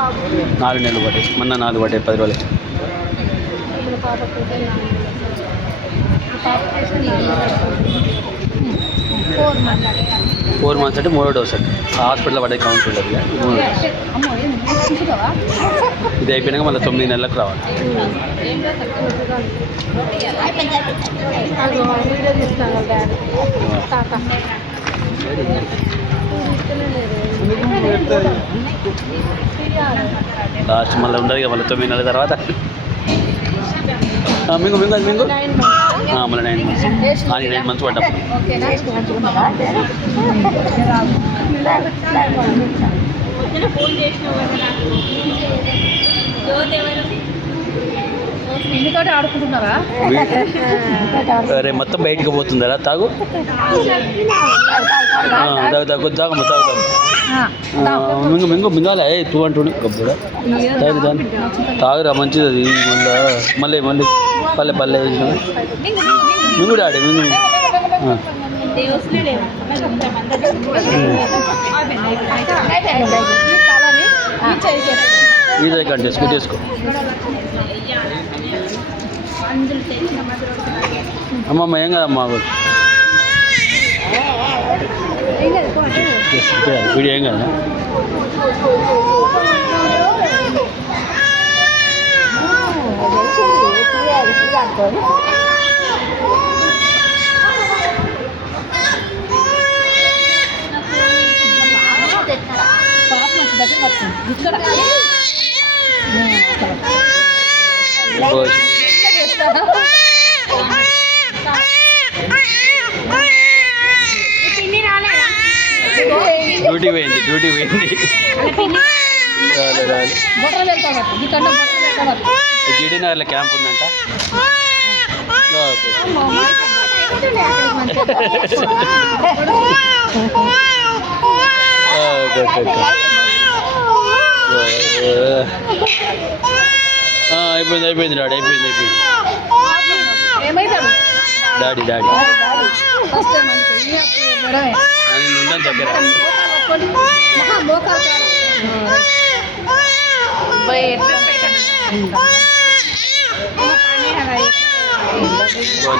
4 నెలలు పట్టాయి. మొన్న 4 పట్టాయి, 10 రోజులు. 4 months అంటే 3వ డోస్ అండి. హాస్పిటల్లో పడే కౌంట్ ఉండదు. ఇది అయిపోయినాక మళ్ళీ 9 నెలలకు రావాలి. లాస్ట్ మళ్ళీ ఉండదు ఇక, మళ్ళీ 9 నెలల తర్వాత మింగు మింగు అది మింగు మళ్ళీ 9 months. 9 months పడ్డా. ఆడుకుంటున్నారా? అరే మొత్తం బయటికి పోతుందా? తాగు తాగు తాగమ్మ, మింగు మింగు మింగాలి. 2 అంటుండే గబ్బుడా. తాగు దాన్ని తాగురా, మంచిది అది. మళ్ళీ మళ్ళీ పల్లె పల్లె మింగు డాడీ మింగు. ఇదే కంటే తీసుకో. అమ్మమ్మ ఏం కదమ్మా, వీడియో ఏం కదా. డ్యూటీ పోయింది. జీడీనగర్లో క్యాంప్ ఉందంట. అయిపోయింది డాడీ, అయిపోయింది. డాడీ ఉండని దగ్గర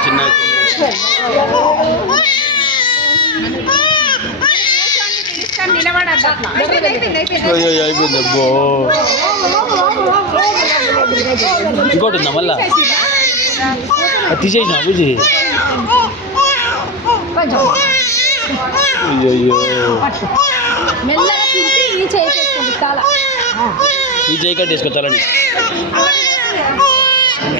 చిన్న అయిపోయింది. అబ్బో ఇంకోటి ఉందా మళ్ళా? తీసేసిన బుజ్జి. అయ్యో ఈ చేయి కట్టేసుకోవాలని.